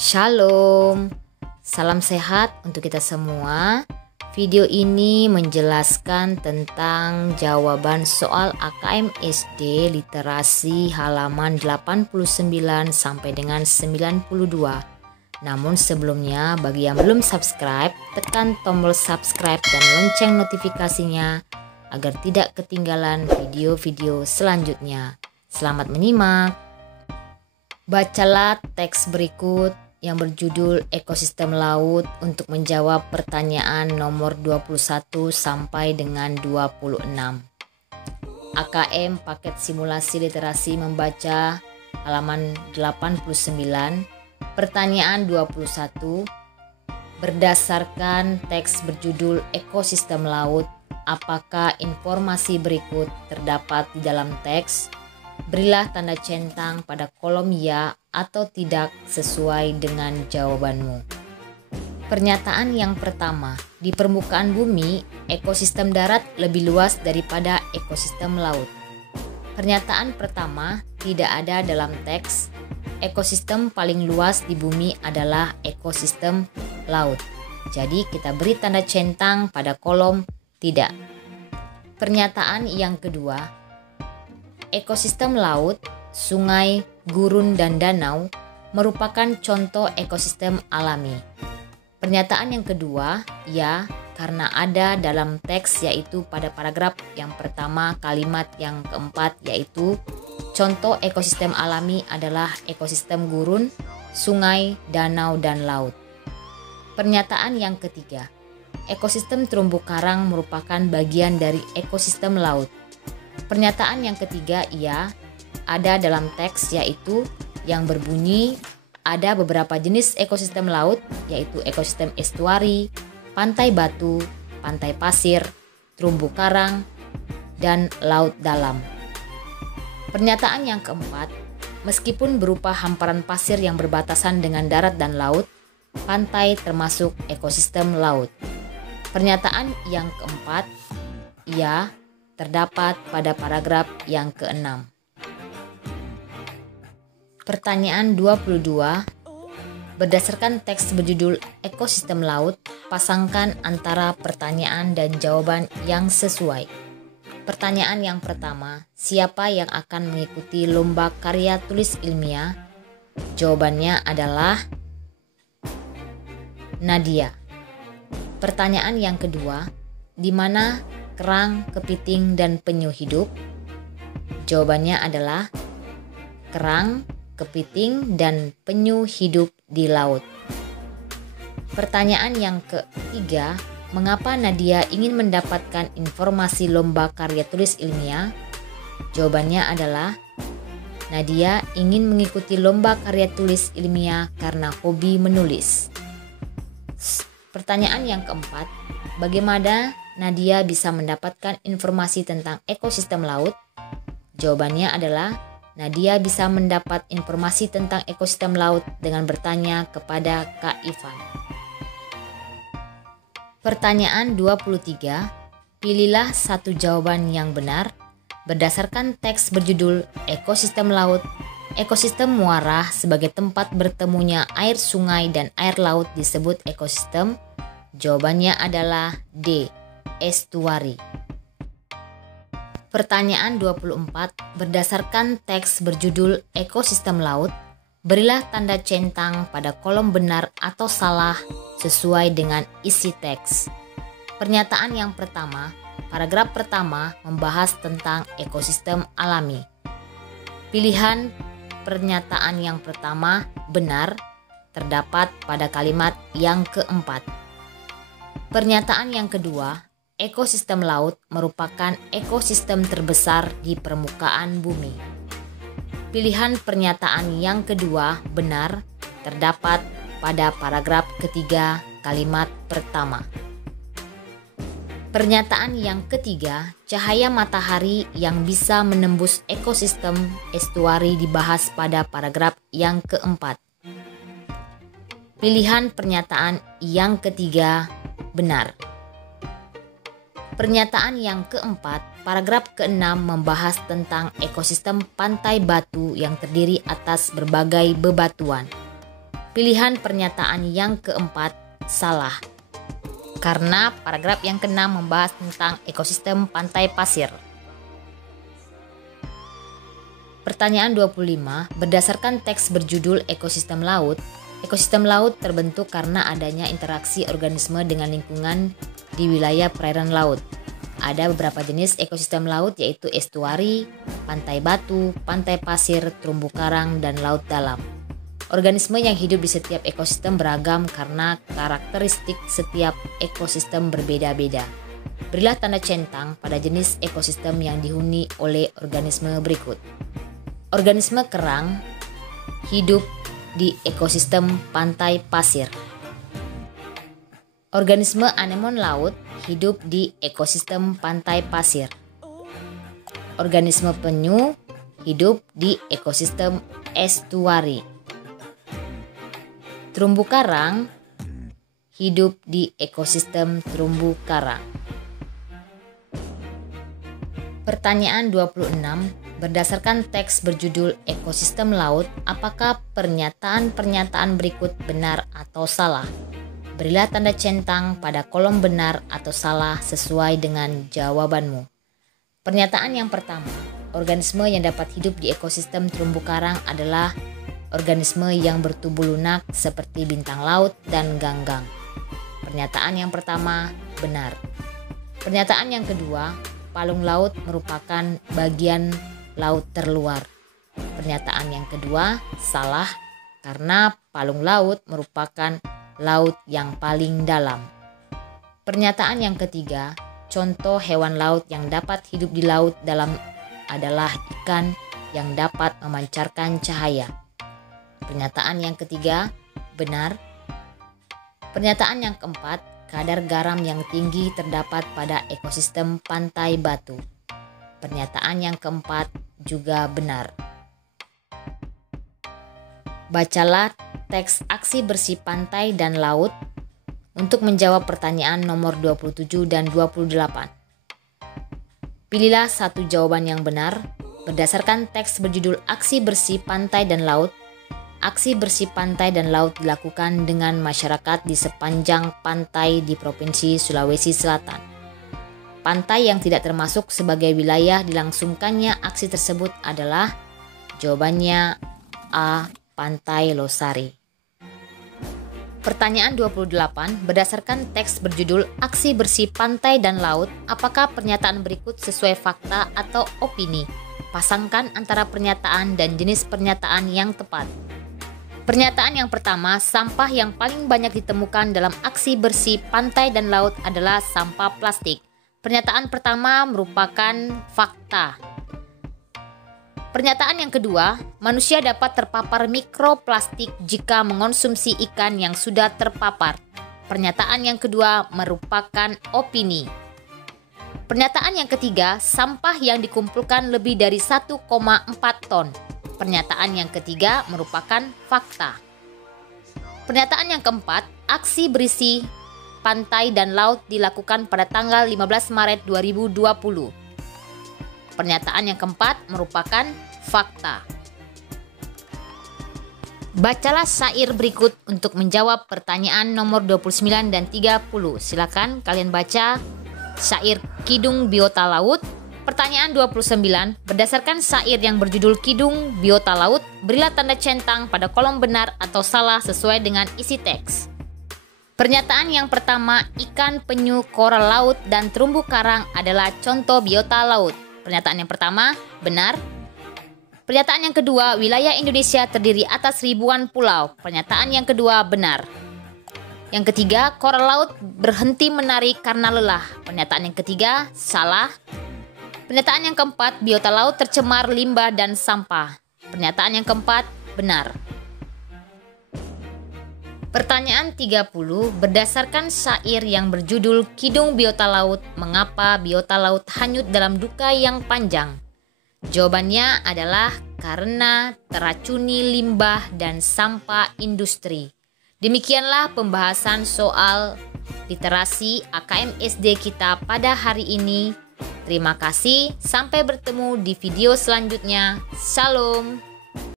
Shalom, salam sehat untuk kita semua. Video ini menjelaskan tentang jawaban soal AKM SD literasi halaman 89 sampai dengan 92. Namun sebelumnya, bagi yang belum subscribe, tekan tombol subscribe dan lonceng notifikasinya agar tidak ketinggalan video-video selanjutnya. Selamat menyimak. Bacalah teks berikut yang berjudul Ekosistem Laut untuk menjawab pertanyaan nomor 21 sampai dengan 26. AKM Paket Simulasi Literasi Membaca halaman 89. Pertanyaan 21. Berdasarkan teks berjudul Ekosistem Laut, apakah informasi berikut terdapat di dalam teks? Berilah tanda centang pada kolom ya atau tidak sesuai dengan jawabanmu. Pernyataan yang pertama, di permukaan bumi, ekosistem darat lebih luas daripada ekosistem laut. Pernyataan pertama tidak ada dalam teks. Ekosistem paling luas di bumi adalah ekosistem laut. Jadi kita beri tanda centang pada kolom tidak. Pernyataan yang kedua, ekosistem laut, sungai, gurun, dan danau merupakan contoh ekosistem alami. Pernyataan yang kedua, ya, karena ada dalam teks yaitu pada paragraf yang pertama kalimat yang keempat yaitu contoh ekosistem alami adalah ekosistem gurun, sungai, danau, dan laut. Pernyataan yang ketiga, ekosistem terumbu karang merupakan bagian dari ekosistem laut. Pernyataan yang ketiga, iya, ada dalam teks yaitu yang berbunyi ada beberapa jenis ekosistem laut yaitu ekosistem estuari, pantai batu, pantai pasir, terumbu karang, dan laut dalam. Pernyataan yang keempat, meskipun berupa hamparan pasir yang berbatasan dengan darat dan laut, pantai termasuk ekosistem laut. Pernyataan yang keempat, iya, terdapat pada paragraf yang ke-6. Pertanyaan 22. Berdasarkan teks berjudul Ekosistem Laut, pasangkan antara pertanyaan dan jawaban yang sesuai. Pertanyaan yang pertama, siapa yang akan mengikuti lomba karya tulis ilmiah? Jawabannya adalah Nadia. Pertanyaan yang kedua, di mana kerang, kepiting, dan penyu hidup? Jawabannya adalah kerang, kepiting, dan penyu hidup di laut. Pertanyaan yang ketiga, mengapa Nadia ingin mendapatkan informasi lomba karya tulis ilmiah? Jawabannya adalah Nadia ingin mengikuti lomba karya tulis ilmiah karena hobi menulis. Pertanyaan yang keempat, bagaimana Nadia bisa mendapatkan informasi tentang ekosistem laut? Jawabannya adalah Nadia bisa mendapat informasi tentang ekosistem laut dengan bertanya kepada Kak Ivan. Pertanyaan 23. Pilihlah satu jawaban yang benar. Berdasarkan teks berjudul Ekosistem Laut, ekosistem muara sebagai tempat bertemunya air sungai dan air laut disebut ekosistem. Jawabannya adalah D. Estuari. Pertanyaan 24. Berdasarkan teks berjudul Ekosistem Laut, berilah tanda centang pada kolom benar atau salah sesuai dengan isi teks. Pernyataan yang pertama, paragraf pertama membahas tentang ekosistem alami. Pilihan pernyataan yang pertama benar terdapat pada kalimat yang keempat. Pernyataan yang kedua, ekosistem laut merupakan ekosistem terbesar di permukaan bumi. Pilihan pernyataan yang kedua benar terdapat pada paragraf ketiga kalimat pertama. Pernyataan yang ketiga, cahaya matahari yang bisa menembus ekosistem estuari dibahas pada paragraf yang keempat. Pilihan pernyataan yang ketiga benar. Pernyataan yang keempat, paragraf ke-6 membahas tentang ekosistem pantai batu yang terdiri atas berbagai bebatuan. Pilihan pernyataan yang keempat salah, karena paragraf yang keenam membahas tentang ekosistem pantai pasir. Pertanyaan 25, berdasarkan teks berjudul ekosistem laut terbentuk karena adanya interaksi organisme dengan lingkungan di wilayah perairan laut. Ada beberapa jenis ekosistem laut yaitu estuari, pantai batu, pantai pasir, terumbu karang, dan laut dalam. Organisme yang hidup di setiap ekosistem beragam karena karakteristik setiap ekosistem berbeda-beda. Berilah tanda centang pada jenis ekosistem yang dihuni oleh organisme berikut. Organisme kerang hidup di ekosistem pantai pasir. Organisme anemon laut hidup di ekosistem pantai pasir. Organisme penyu hidup di ekosistem estuari. Terumbu karang hidup di ekosistem terumbu karang. Pertanyaan 26, berdasarkan teks berjudul ekosistem laut, apakah pernyataan-pernyataan berikut benar atau salah? Berilah tanda centang pada kolom benar atau salah sesuai dengan jawabanmu. Pernyataan yang pertama, organisme yang dapat hidup di ekosistem terumbu karang adalah organisme yang bertubuh lunak seperti bintang laut dan ganggang. Pernyataan yang pertama benar. Pernyataan yang kedua, palung laut merupakan bagian laut terluar. Pernyataan yang kedua salah karena palung laut merupakan laut yang paling dalam. Pernyataan yang ketiga, contoh hewan laut yang dapat hidup di laut dalam adalah ikan yang dapat memancarkan cahaya. Pernyataan yang ketiga benar. Pernyataan yang keempat, kadar garam yang tinggi terdapat pada ekosistem pantai batu. Pernyataan yang keempat juga benar. Bacalah teks aksi bersih pantai dan laut untuk menjawab pertanyaan nomor 27 dan 28. Pilihlah satu jawaban yang benar berdasarkan teks berjudul aksi bersih pantai dan laut. Aksi bersih pantai dan laut dilakukan dengan masyarakat di sepanjang pantai di Provinsi Sulawesi Selatan. Pantai yang tidak termasuk sebagai wilayah dilangsungkannya aksi tersebut adalah jawabannya A. Pantai Losari. Pertanyaan 28, berdasarkan teks berjudul aksi bersih pantai dan laut, apakah pernyataan berikut sesuai fakta atau opini? Pasangkan antara pernyataan dan jenis pernyataan yang tepat. Pernyataan yang pertama, sampah yang paling banyak ditemukan dalam aksi bersih pantai dan laut adalah sampah plastik. Pernyataan pertama merupakan fakta. Pernyataan yang kedua, manusia dapat terpapar mikroplastik jika mengonsumsi ikan yang sudah terpapar. Pernyataan yang kedua merupakan opini. Pernyataan yang ketiga, sampah yang dikumpulkan lebih dari 1,4 ton. Pernyataan yang ketiga merupakan fakta. Pernyataan yang keempat, aksi bersih pantai dan laut dilakukan pada tanggal 15 Maret 2020. Pernyataan yang keempat merupakan fakta. Bacalah syair berikut untuk menjawab pertanyaan nomor 29 dan 30. Silakan kalian baca syair Kidung Biota Laut. Pertanyaan 29, berdasarkan syair yang berjudul Kidung Biota Laut, berilah tanda centang pada kolom benar atau salah sesuai dengan isi teks. Pernyataan yang pertama, ikan, penyu, koral laut, dan terumbu karang adalah contoh biota laut. Pernyataan yang pertama, benar. Pernyataan yang kedua, wilayah Indonesia terdiri atas ribuan pulau. Pernyataan yang kedua, benar. Yang ketiga, koral laut berhenti menari karena lelah. Pernyataan yang ketiga, salah. Pernyataan yang keempat, biota laut tercemar limbah dan sampah. Pernyataan yang keempat, benar. Pertanyaan 30, berdasarkan syair yang berjudul Kidung Biota Laut, mengapa biota laut hanyut dalam duka yang panjang? Jawabannya adalah karena teracuni limbah dan sampah industri. Demikianlah pembahasan soal literasi AKM SD kita pada hari ini. Terima kasih, sampai bertemu di video selanjutnya. Shalom.